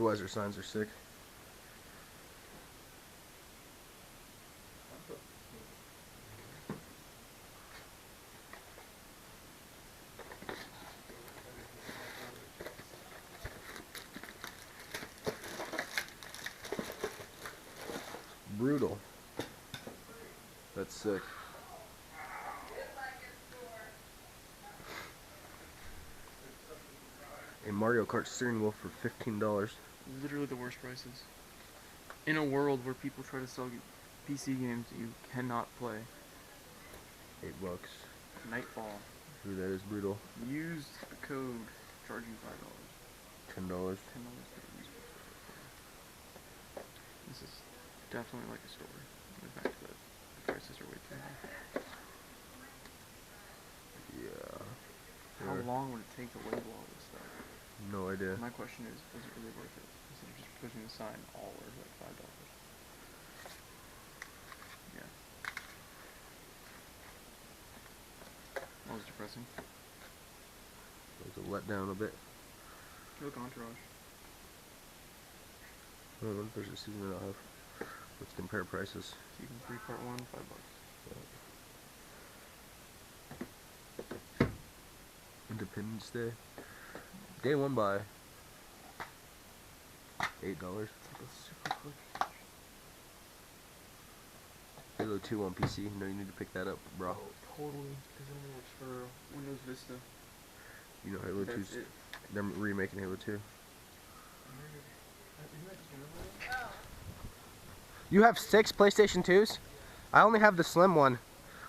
Budweiser signs are sick. Brutal. That's sick. A Mario Kart steering wheel for $15. Literally the worst prices. In a world where people try to sell you PC games you cannot play. $8. Nightfall. Ooh, that is brutal. Used code charging $5. $10. This is definitely like a store. The fact that the prices are way too high. Yeah. How long would it take to label all this stuff? No idea. My question is it really worth it? Instead of just pushing the sign all or like $5. Yeah. That was depressing. It was a letdown a bit. Look, Entourage. I don't know if there's a season that I'll have. Let's compare prices. Season 3 Part 1, $5. Yeah. Independence Day. Day 1 by $8. It's like a super quick. Halo 2 on PC. No, you need to pick that up, bro. Oh, totally. Because it only works for Windows Vista. You know Halo 2's. They're remaking Halo 2. You have 6 PlayStation 2s? I only have the slim one.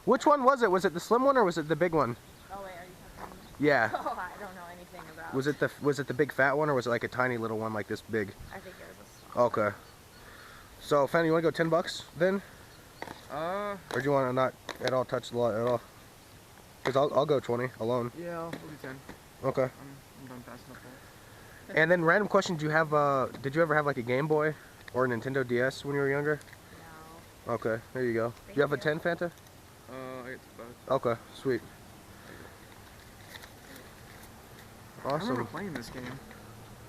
Which one was it? Was it the slim one or was it the big one? Oh wait, are you talking? Yeah. Oh, I don't know anything about. Was it the big fat one or was it like a tiny little one like this big? I think it was a small. Okay. So, Fanny, you want to go $10 then? Or do you want to not at all touch the lot at all? Because I'll go 20 alone. Yeah, I'll do 10. Okay. I'm done passing up all. And then random question, did you ever have like a Game Boy or a Nintendo DS when you were younger? No. Okay, there you go. Do you have a 10, Fanta? I got both. Okay, sweet. I remember Awesome. playing this game.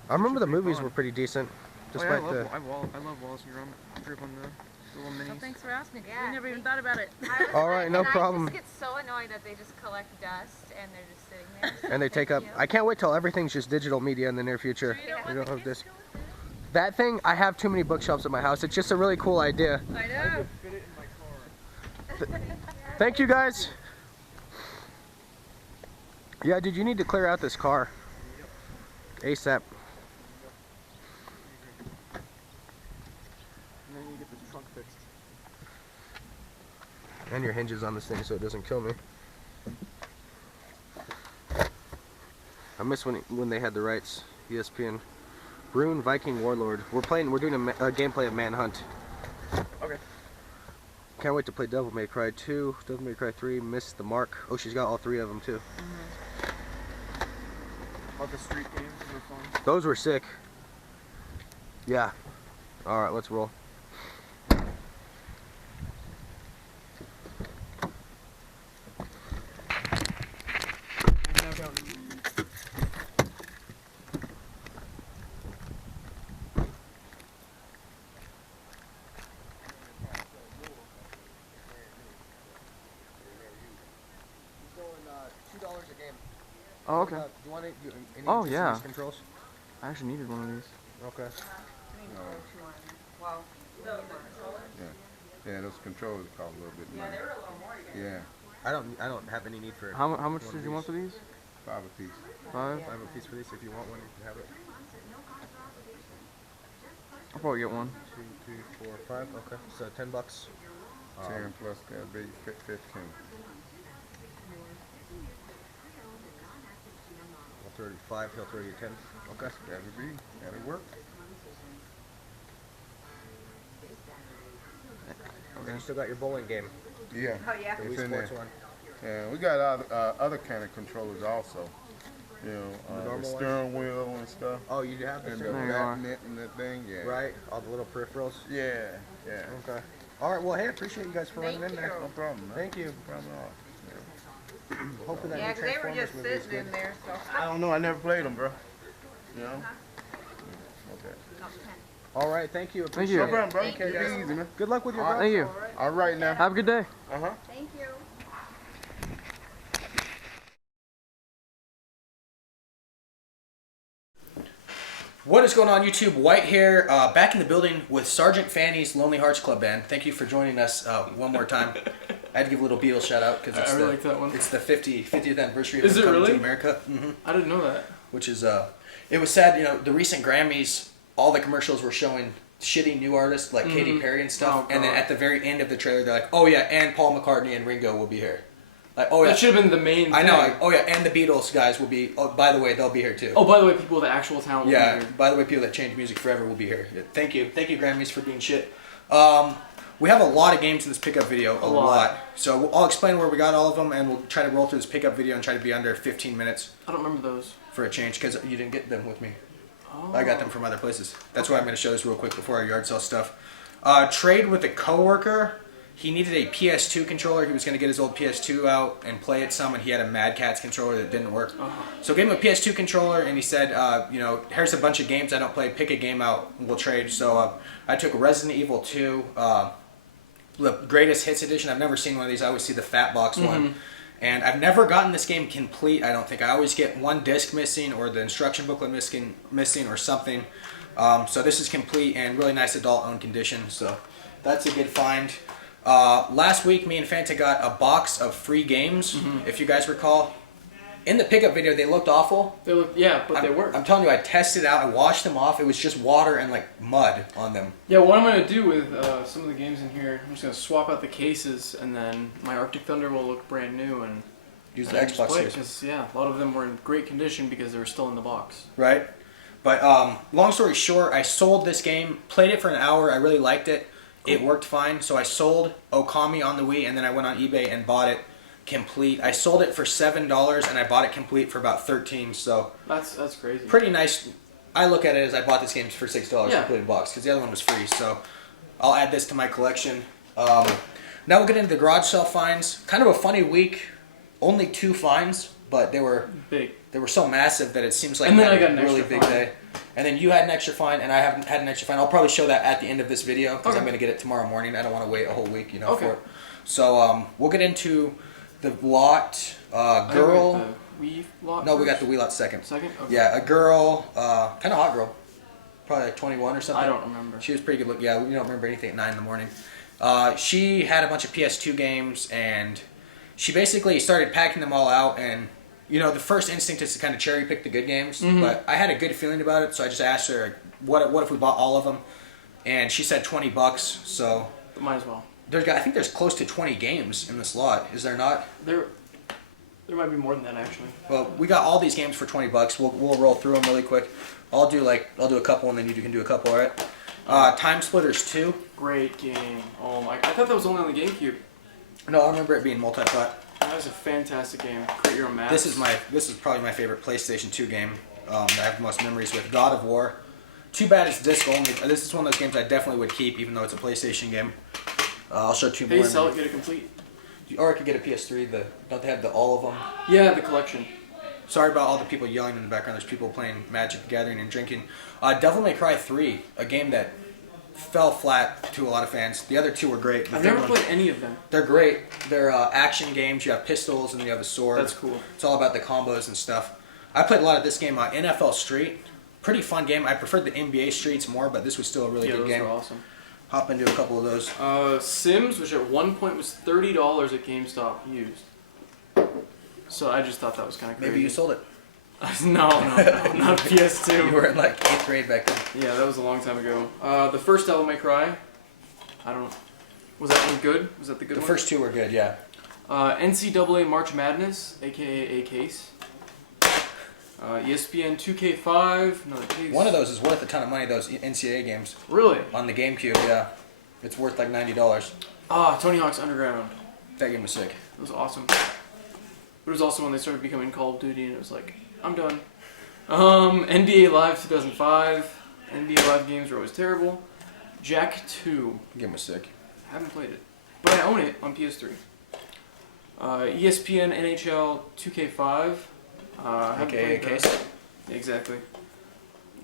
I remember the movies fun. were pretty decent, Oh, despite yeah, the. I love Wallace and Gromit. I grew up on the little minis. Well, thanks for asking. Yeah, We never even thought about it. All right, no problem. I just get so annoyed that they just collect dust and they're just sitting there. And they take up. I can't wait till everything's just digital media in the near future. We don't have this. That thing, I have too many bookshelves at my house. It's just a really cool idea. I know. Fit it in my car. Thank you guys. Yeah, dude, you need to clear out this car. ASAP. And then you get this trunk fixed. And your hinges on this thing so it doesn't kill me. I miss when they had the rights. ESPN. Brune Viking Warlord. We're doing a gameplay of Manhunt. Okay. Can't wait to play Devil May Cry 2, Devil May Cry 3, Missed the Mark. Oh, she's got all 3 of them too. About the street games were fun. Those were sick. Yeah. Alright, let's roll. $2 a game. Oh, okay. Do you want any Oh, yeah. controls? I actually needed one of these. Okay. Well, Yeah, those controllers cost a little bit money. Yeah, I don't have any need for it. How much did you want for these? $5 a piece. 5? I have a piece for these. If you want one, you can have it. I'll probably get one. 2, 3, 4, 5. Okay. So $10. 10 plus that big 15. 35. He'll throw you 10. Okay. That'll work. Okay. You still got your bowling game. Yeah. Oh, yeah. The It's Wii in Sports there. one. Yeah, we got other kind of controllers also. You know, the normal steering wheel and stuff. Oh, you have the And the steering There you are. net and that thing, yeah. right? All the little peripherals. Yeah, yeah. Okay. All right. Well, hey, I appreciate you guys for running in there. No problem, man. Thank you. No problem at all. Hopefully that Yeah, new because they were Transformers just movie is sitting good. in there, so. I don't know, I never played them, bro. You know? Okay. All right, thank you. Thank you. No Appreciate problem, bro. Thank Take you. it easy, man. Good luck with your All golf. Thank you. All right. All right now. Have a good day. Thank you. What is going on, YouTube? White here, back in the building with Sergeant Fanny's Lonely Hearts Club Band. Thank you for joining us one more time. I had to give a little Beatles shout out because I really like that one. It's the 50th anniversary of Is them it coming really? to America. I didn't know that. Which is it was sad. You know, the recent Grammys, all the commercials were showing shitty new artists like Katy Perry and stuff, Oh, and then God. at the very end of the trailer, they're like, "Oh yeah, and Paul McCartney and Ringo will be here." Like, oh yeah, That should have been the main thing. I know. Like, oh yeah, and the Beatles guys will be. Oh, by the way, they'll be here too. Oh, by the way, people with actual talent will be Yeah, here. by the way, people that change music forever will be here. Yeah, thank you Grammys for being shit. We have a lot of games in this pickup video, a lot. So I'll explain where we got all of them, and we'll try to roll through this pickup video and try to be under 15 minutes I don't remember those. for a change, because you didn't get them with me. Oh. I got them from other places. That's why I'm going to show this real quick before our yard sale stuff. Trade with a coworker. He needed a PS2 controller. He was going to get his old PS2 out and play it some, and he had a Mad Catz controller that didn't work. So I gave him a PS2 controller, and he said, you know, here's a bunch of games I don't play. Pick a game out, and we'll trade. So I took Resident Evil 2, the Greatest Hits Edition. I've never seen one of these. I always see the fat box one. And I've never gotten this game complete, I don't think. I always get one disc missing or the instruction booklet missing or something. So this is complete and really nice adult-owned condition. So that's a good find. Last week, me and Fanta got a box of free games, if you guys recall. In the pickup video, they looked awful. They look, yeah, but they work. I'm telling you, I tested out, I washed them off. It was just water and like mud on them. Yeah, what I'm going to do with some of the games in here, I'm just going to swap out the cases, and then my Arctic Thunder will look brand new and Use the and just Xbox play it, Series. 'cause, yeah, a lot of them were in great condition because they were still in the box. Right? But long story short, I sold this game, played it for an hour. I really liked it. It worked fine. So I sold Okami on the Wii, and then I went on eBay and bought it complete. I sold it for $7, and I bought it complete for about $13. So That's crazy. pretty nice. I look at it as I bought this game for $6 Yeah. completed box, because the other one was free. So I'll add this to my collection. Now we'll get into the garage sale finds. Kind of a funny week. Only 2 finds, but they were Big. so massive that it seems like And then that I got an really extra big find. day. And then you had an extra find, and I haven't had an extra find. I'll probably show that at the end of this video, because Okay. I'm going to get it tomorrow morning. I don't want to wait a whole week, you know, Okay. for it. So we'll get into the lot. Girl. The Wii lot No, we first? got the wheel lot second. Second? Okay. Yeah, a girl, kind of hot girl. Probably like 21 or something. I don't remember. She was pretty good looking. Yeah, we don't remember anything at 9 in the morning. She had a bunch of PS2 games, and she basically started packing them all out. And, you know, the first instinct is to kind of cherry pick the good games. But I had a good feeling about it, so I just asked her, what if we bought all of them? And she said $20, so Might as well. I think there's close to 20 games in this lot. Is there not? There might be more than that, actually. Well, we got all these games for $20. We'll roll through them really quick. I'll do a couple, and then you can do a couple. All right. Time Splitters 2. Great game. Oh my! I thought that was only on the GameCube. No, I remember it being multi-plat. That was a fantastic game. Create your own maps. This is probably my favorite PlayStation 2 game that I have the most memories with. God of War. Too bad it's disc only. This is one of those games I definitely would keep, even though it's a PlayStation game. I'll show 2 more. Hey, sell it, get it complete. Or I could get a PS3. Don't they have all of them? Yeah, the collection. Sorry about all the people yelling in the background. There's people playing Magic the Gathering and drinking. Devil May Cry 3, a game that fell flat to a lot of fans. The other 2 were great. I've never played any of them. They're great. They're action games. You have pistols and then you have a sword. That's cool. It's all about the combos and stuff. I played a lot of this game, NFL Street. Pretty fun game. I preferred the NBA Streets more, but this was still a really good those game. are awesome. Hop into a couple of those. Sims, which at one point was $30 at GameStop used. So I just thought that was kind of crazy. Maybe you sold it. no, not PS2. You were in like 8th grade back then. Yeah, that was a long time ago. The first Devil May Cry, I don't know. Was that one good? Was that the good The one? first 2 were good, yeah. NCAA March Madness, aka A Case. ESPN 2K5, another case. One of those is worth a ton of money, those NCAA games. Really? On the GameCube, yeah. It's worth like $90. Tony Hawk's Underground. That game was sick. It was awesome. But it was also when they started becoming Call of Duty, and it was like, I'm done. NBA Live 2005. NBA Live games were always terrible. Jack 2. The game was sick. Haven't played it, but I own it on PS3. ESPN NHL 2K5. Haven't AKA played that. case. Exactly.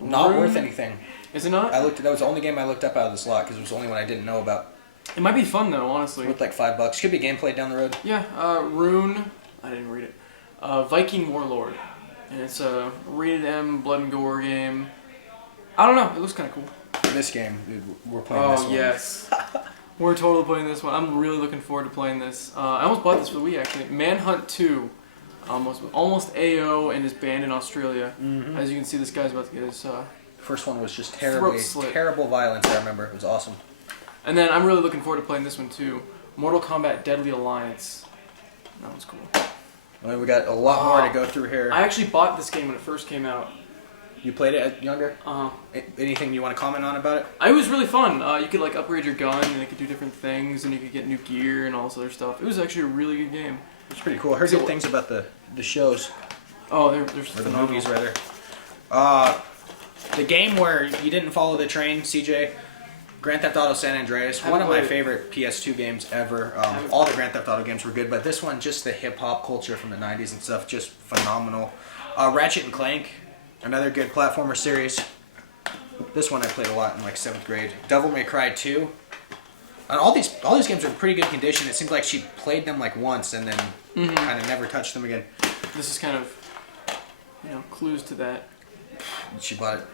Not Room- worth anything. Is it not? That was the only game I looked up out of the slot because it was the only one I didn't know about. It might be fun though, honestly. With like $5. Could be gameplay down the road. Yeah, Rune. I didn't read it. Viking Warlord, and it's a rated M blood and gore game. I don't know. It looks kind of cool. This game, dude, we're playing this one. Oh yes, we're totally playing this one. I'm really looking forward to playing this. I almost bought this for the Wii actually. Manhunt 2, almost AO and is banned in Australia. As you can see, this guy's about to get his. First one was just Throat slit. terrible violence. I remember it was awesome. And then I'm really looking forward to playing this one too. Mortal Kombat Deadly Alliance. That one's cool. I mean, we got a lot more to go through here. I actually bought this game when it first came out. You played it as younger? Uh-huh. Anything you want to comment on about it? It was really fun. You could like upgrade your gun and it could do different things and you could get new gear and all this other stuff. It was actually a really good game. It's pretty cool. I heard good things about the shows. Oh, they're Or the phenomenal. movies, rather. The game where you didn't follow the train, CJ, Grand Theft Auto San Andreas, one of my favorite PS2 games ever. All the Grand Theft Auto games were good, but this one, just the hip-hop culture from the 90s and stuff, just phenomenal. Ratchet and Clank, another good platformer series. This one I played a lot in like 7th grade. Devil May Cry 2. And all these games are in pretty good condition. It seems like she played them like once and then kind of never touched them again. This is kind of, clues to that. She bought it.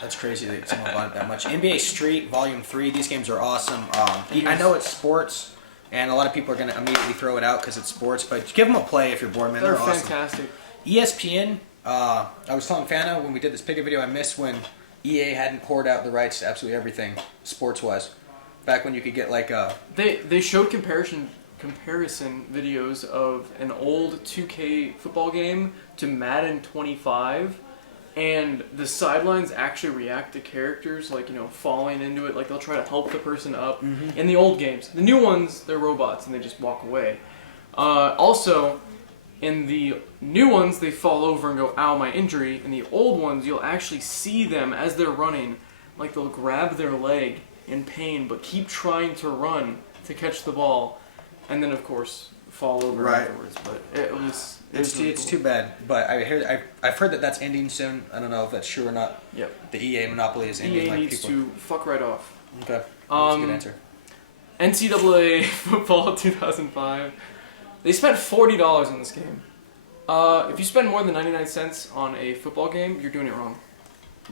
That's crazy that someone bought it that much. NBA Street Volume 3. These games are awesome. I know it's sports, and a lot of people are going to immediately throw it out because it's sports, but give them a play if you're bored, man. They're They're awesome. fantastic. ESPN. I was telling Fana when we did this Pickett video, I missed when EA hadn't poured out the rights to absolutely everything, sports-wise. Back when you could get like a... They showed comparison videos of an old 2K football game to Madden 25, and the sidelines actually react to characters like falling into it, like they'll try to help the person up. In the old games, the new ones they're robots and they just walk away. Also, in the new ones they fall over and go, "Ow, my injury." In the old ones you'll actually see them as they're running, like they'll grab their leg in pain but keep trying to run to catch the ball, and then of course fall over afterwards. But it was really It's cool. too bad, but I've heard that that's ending soon. I don't know if that's true or not. Yep. The EA monopoly is ending. EA like needs people. to fuck right off. Okay. That's a good answer. NCAA football 2005. They spent $40 on this game. If you spend more than 99 cents on a football game, you're doing it wrong.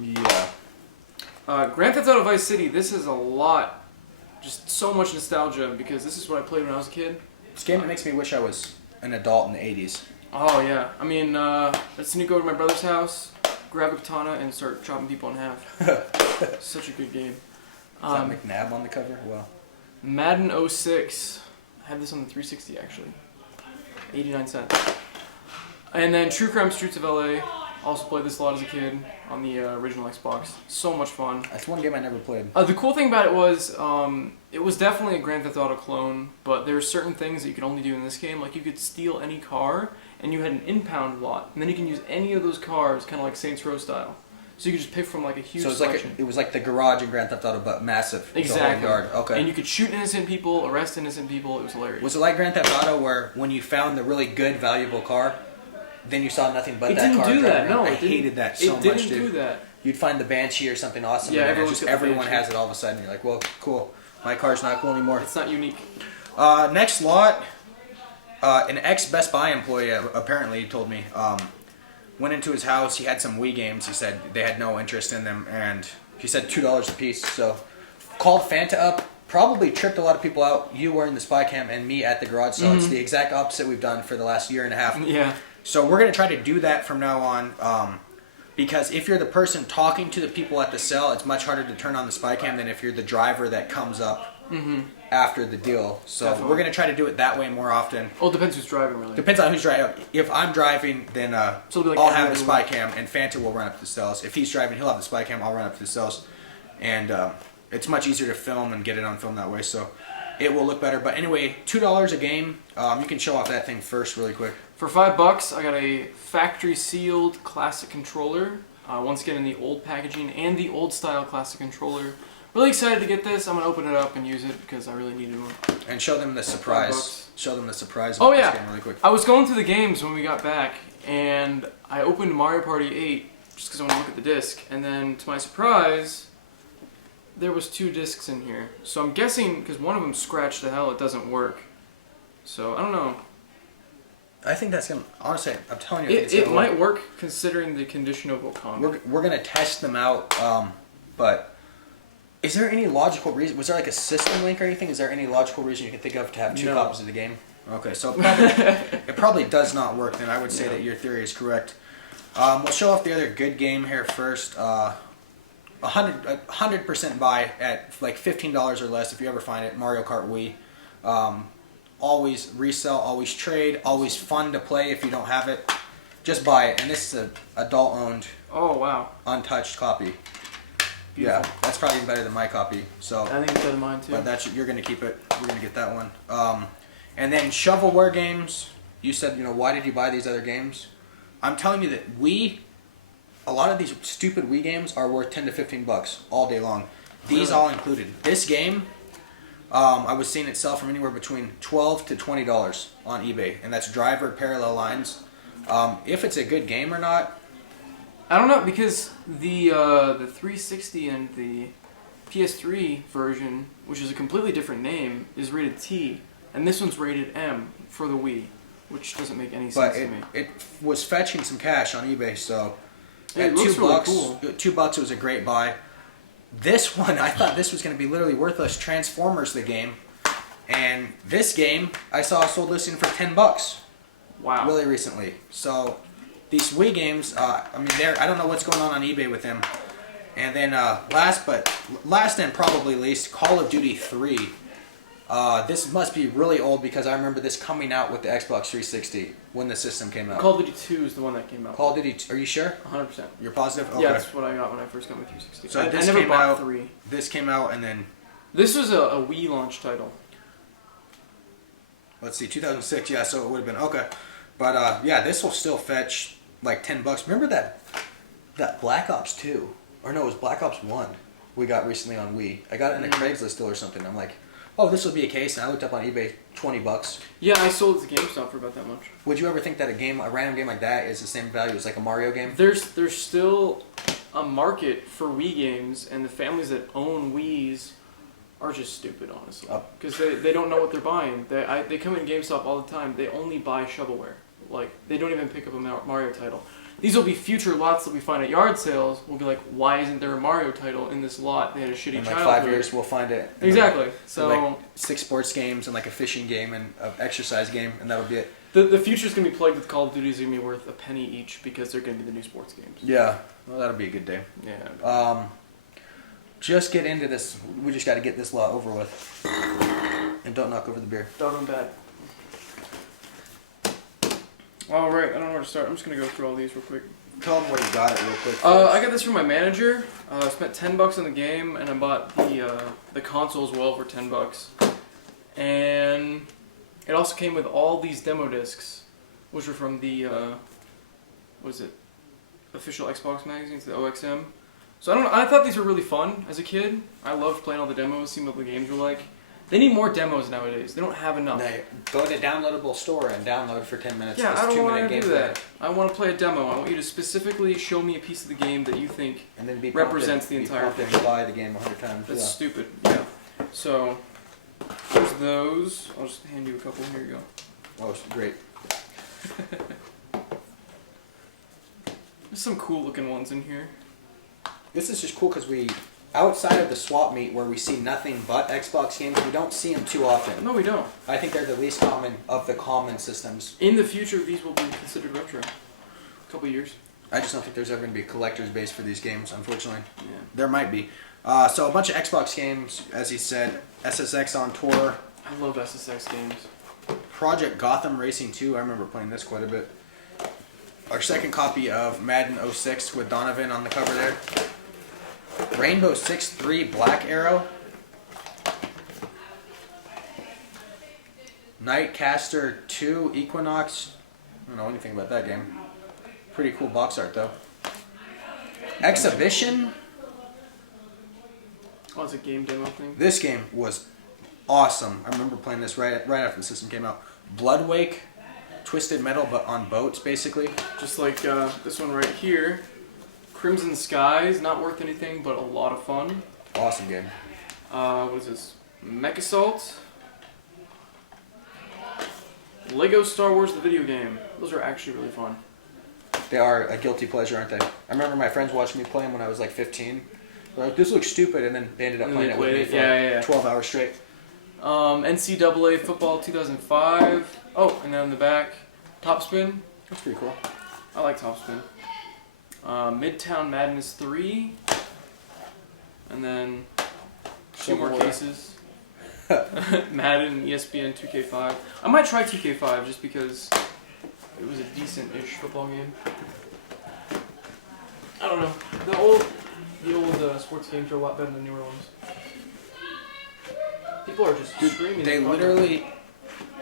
Yeah. Grand Theft Auto Vice City. This is a lot, just so much nostalgia because this is what I played when I was a kid. This game makes me wish I was an adult in the 80s. Oh yeah. I mean, I just need to go to my brother's house, grab a katana, and start chopping people in half. Such a good game. Is that McNabb on the cover? Wow. Madden 06. I have this on the 360 actually. 89 cents. And then True Crime Streets of LA. Also played this a lot as a kid on the original Xbox. So much fun. That's one game I never played. The cool thing about it was definitely a Grand Theft Auto clone, but there are certain things that you could only do in this game. Like you could steal any car, and you had an impound lot, and then you can use any of those cars, kind of like Saints Row style. So you could just pick from like a huge selection. It was like the garage in Grand Theft Auto, but massive. Exactly. The whole yard. Okay. And you could shoot innocent people, arrest innocent people. It was hilarious. Was it like Grand Theft Auto where when you found the really good, valuable car, then you saw nothing but It that didn't car? do that. driving No, around? I it didn't. hated that so much, dude. It didn't do that. You'd find the Banshee or something awesome, Yeah, and everyone's got the everyone Banshee. has it all of a sudden. You're like, well, cool. My car's not cool anymore. It's not unique. Next lot, an ex-Best Buy employee apparently told me, went into his house, he had some Wii games, he said they had no interest in them, and he said $2 a piece, so called Fanta up, probably tripped a lot of people out, you wearing the spy cam and me at the garage sale. It's the exact opposite we've done for the last year and a half. Yeah. So we're going to try to do that from now on, because if you're the person talking to the people at the cell, it's much harder to turn on the spy cam than if you're the driver that comes up after the deal. So Definitely. we're going to try to do it that way more often. Well, it depends who's driving, really. Depends on who's driving. If I'm driving, then So it'll be like I'll have the everyone- spy cam, and Fanta will run up to the cells. If he's driving, he'll have the spy cam. I'll run up to the cells, and it's much easier to film and get it on film that way. So it will look better. But anyway, $2 a game. You can show off that thing first, really quick. For $5, I got a factory sealed classic controller. Once again in the old packaging and the old style classic controller. Really excited to get this. I'm gonna open it up and use it because I really needed one. And show them the surprise. $5. Show them the surprise. Oh of yeah, this game really quick. I was going through the games when we got back, and I opened Mario Party 8 just because I want to look at the disc. And then to my surprise, there was 2 discs in here. So I'm guessing, because one of them scratched to hell, it doesn't work. So, I don't know. I think that's gonna. Honestly, I'm telling you, I think it's It gonna might work considering the condition of Wakanda. We're gonna test them out. But is there any logical reason? Was there like a system link or anything? Is there any logical reason you can think of to have 2 No. copies of the game? Okay, so it probably does not work. Then I would say that your theory is correct. We'll show off the other good game here first. 100% buy at like $15 or less if you ever find it. Mario Kart Wii. Always resell, always trade, always fun to play if you don't have it. Just buy it, and this is an adult-owned, Oh, wow. untouched copy. Beautiful. Yeah, that's probably even better than my copy. So, I think it's better than mine, too. but you're gonna keep it. We're gonna get that one. And then shovelware games. You said, why did you buy these other games? I'm telling you that a lot of these stupid Wii games are worth $10 to $15 all day long. These Really? all included. This game, I was seeing it sell from anywhere between $12 to $20 on eBay, and that's Driver Parallel Lines. If it's a good game or not, I don't know, because the 360 and the PS3 version, which is a completely different name, is rated T, and this one's rated M for the Wii, which doesn't make any but sense to me. it was fetching some cash on eBay, so It at looks $2, really cool. $2 it was a great buy. This one, I thought this was going to be literally worthless. Transformers, the game, and this game I saw a sold listing for $10 Wow. really recently. So these Wii games, I don't know what's going on eBay with them. And then last and probably least, Call of Duty 3. This must be really old because I remember this coming out with the Xbox 360 when the system came out. Call of Duty 2 is the one that came out. Call of Duty, are you sure? 100%. You're positive? Okay. Yeah, that's what I got when I first got my 360. So I this never came bought out- 3. This came out and then, This was a Wii launch title. let's see, 2006, yeah, so it would have been, okay. But yeah, this will still fetch like $10. Remember that Black Ops 2? Or no, it was Black Ops 1 we got recently on Wii. I got it in a Craigslist deal or something. I'm like, oh, this will be a case, and I looked up on eBay, $20. Yeah, I sold it to GameStop for about that much. Would you ever think that a random game like that is the same value as like a Mario game? There's still a market for Wii games, and the families that own Wiis are just stupid, honestly. Because they don't know what they're buying. They come in GameStop all the time. They only buy shovelware. Like, they don't even pick up a Mario title. These will be future lots that we find at yard sales. We'll be like, why isn't there a Mario title in this lot? They had a shitty In like childhood. 5 years, we'll find it. And Exactly. Like, So like 6 sports games and like a fishing game and an exercise game, and that'll be it. the future's gonna be plagued with Call of Duty's gonna be worth a penny each because they're gonna be the new sports games. Yeah. Well, that'll be a good day. Yeah. Just get into this. We just got to get this lot over with. And don't knock over the beer. Done and bad. All right, I don't know where to start. I'm just gonna go through all these real quick. Tell them where you got it real quick. I got this from my manager. I spent $10 on the game, and I bought the console as well for $10. And it also came with all these demo discs, which were from the what is it? Official Xbox magazines, the OXM. So I thought these were really fun as a kid. I loved playing all the demos, seeing what the games were like. They need more demos nowadays. They don't have enough. Now, go to downloadable store and download for 10 minutes. Yeah, this I don't 2-minute want to do gameplay. that. I want to play a demo. I want you to specifically show me a piece of the game that you think And then be represents the prompted- entire be prompted thing. to buy the game 100 times. That's Yeah. stupid. Yeah. So, there's those. I'll just hand you a couple. Here you go. Oh, it's great. There's some cool looking ones in here. This is just cool because outside of the swap meet where we see nothing but Xbox games, we don't see them too often. No, we don't. I think they're the least common of the common systems. In the future, these will be considered retro. A couple years. I just don't think there's ever going to be a collector's base for these games, unfortunately. Yeah. There might be. So a bunch of Xbox games, as he said, SSX on tour, I love SSX games. Project Gotham Racing 2, I remember playing this quite a bit. Our second copy of Madden 06 with Donovan on the cover there. Rainbow Six 3 Black Arrow. Nightcaster 2 Equinox. I don't know anything about that game. Pretty cool box art though. Exhibition. Oh, it's a game demo thing. This game was awesome. I remember playing this right after the system came out. Bloodwake, Twisted Metal, but on boats basically. Just like this one right here. Crimson Skies, not worth anything, but a lot of fun. Awesome game. What is this? Mech Assault. Lego Star Wars the video game. Those are actually really fun. They are a guilty pleasure, aren't they? I remember my friends watching me play them when I was like 15. They're like, this looks stupid, and then they ended up And playing they it with played me it, for yeah, yeah. 12 hours straight. NCAA Football 2005. Oh, and then in the back, Top Spin. That's pretty cool. I like Top Spin. Midtown Madness 3. And then two more Silverware. cases. Madden, ESPN 2K5. I might try 2K5 just because it was a decent-ish football game. I don't know. The old sports games are a lot better than newer ones. People are just screaming. They literally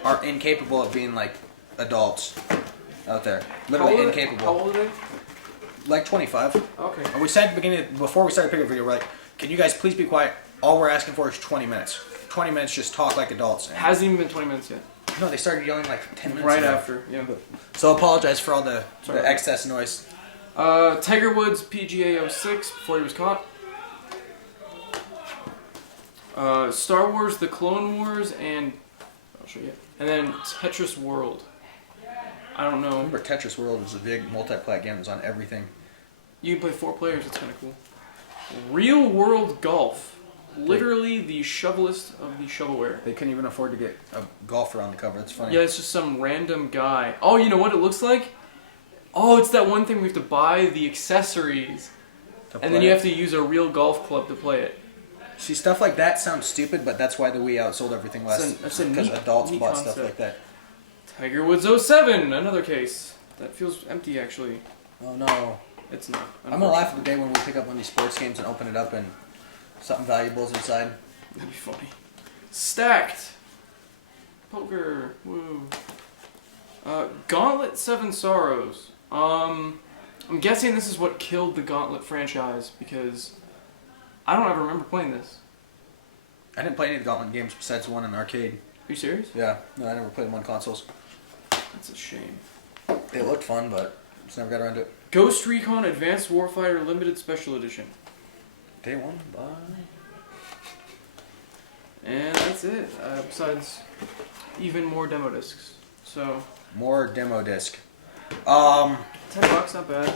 are incapable of being like adults out there. Literally incapable. How old are they? Like 25. Okay. And we said at the beginning, before we started picking the video, we're like, can you guys please be quiet? All we're asking for is 20 minutes. 20 minutes, just talk like adults. And Hasn't even been 20 minutes yet. no, they started yelling like 10 minutes Right ago. after, yeah. So apologize for all the Sorry. excess noise. Tiger Woods PGA 06 before he was caught. Star Wars The Clone Wars and I'll show you. And then Tetris World. I don't know. Remember Tetris World was a big multi-plat game. It was on everything. You can play 4 players. It's kind of cool. Real World Golf. Literally the shovelist of the shovelware. They couldn't even afford to get a golfer on the cover. That's funny. Yeah, it's just some random guy. Oh, you know what it looks like? Oh, it's that one thing we have to buy the accessories. To And then play you it. have to use a real golf club to play it. See, stuff like that sounds stupid, but that's why the Wii outsold everything less. That's a Because neat- adults neat bought stuff concept. like that. Tiger Woods 07, another case. That feels empty, actually. Oh no. It's not. I'm gonna laugh at the day when we pick up one of these sports games and open it up and something valuable is inside. That'd be funny. Stacked. Poker. Woo. Gauntlet 7 Sorrows. I'm guessing this is what killed the Gauntlet franchise because I don't ever remember playing this. I didn't play any of the Gauntlet games besides one in arcade. Are you serious? Yeah, no, I never played them on consoles. That's a shame. They looked fun, but just never got around to it. Ghost Recon Advanced Warfighter Limited Special Edition. Day one, bye. And that's it. Besides even more demo discs. So More demo disc. $10, not bad.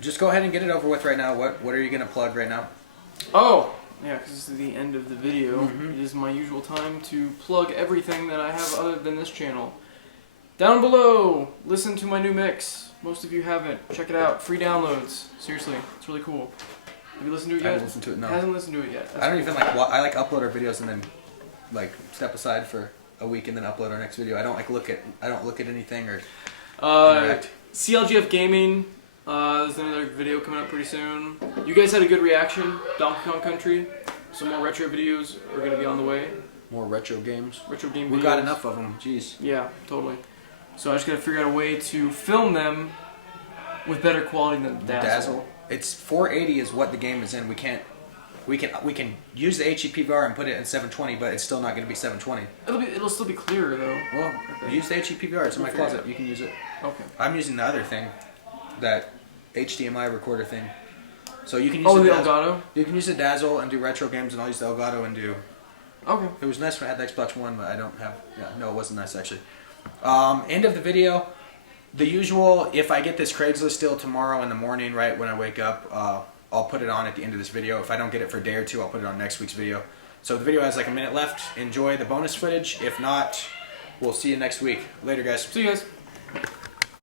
Just go ahead and get it over with right now. What are you gonna plug right now? Oh, yeah, because this is the end of the video. Mhm. It is my usual time to plug everything that I have other than this channel. Down below, listen to my new mix. Most of you haven't. Check it out. Free downloads. Seriously, it's really cool. Have you listened to it I yet? haven't listened to it. No, Hasn't listened to it yet. That's I don't cool. even like. I like upload our videos and then like step aside for a week and then upload our next video. I don't like look at. I don't look at anything or interact. CLGF Gaming. There's another video coming up pretty soon. You guys had a good reaction. Donkey Kong Country. Some more retro videos are going to be on the way. More retro games. Retro game We videos. got enough of them. Jeez. Yeah, totally. So I just got to figure out a way to film them with better quality than Dazzle. It's 480 is what the game is in. We can use the HEPVR and put it in 720, but it's still not going to be 720. It'll still be clearer though. Well, Okay. use the HEPVR. It's in my We'll figure it closet. out. You can use it. Okay. I'm using the other thing, that HDMI recorder thing. So you can use Oh, the the Dazzle. Elgato. You can use the Dazzle and do retro games, and I'll use the Elgato and do. Okay. It was nice when I had the Xbox One, but I don't have. Yeah, no, it wasn't nice actually. End of the video. The usual. If I get this Craigslist deal tomorrow in the morning, right when I wake up, I'll put it on at the end of this video. If I don't get it for a day or two, I'll put it on next week's video. So the video has like a minute left. Enjoy the bonus footage. If not, we'll see you next week. Later, guys. See you guys.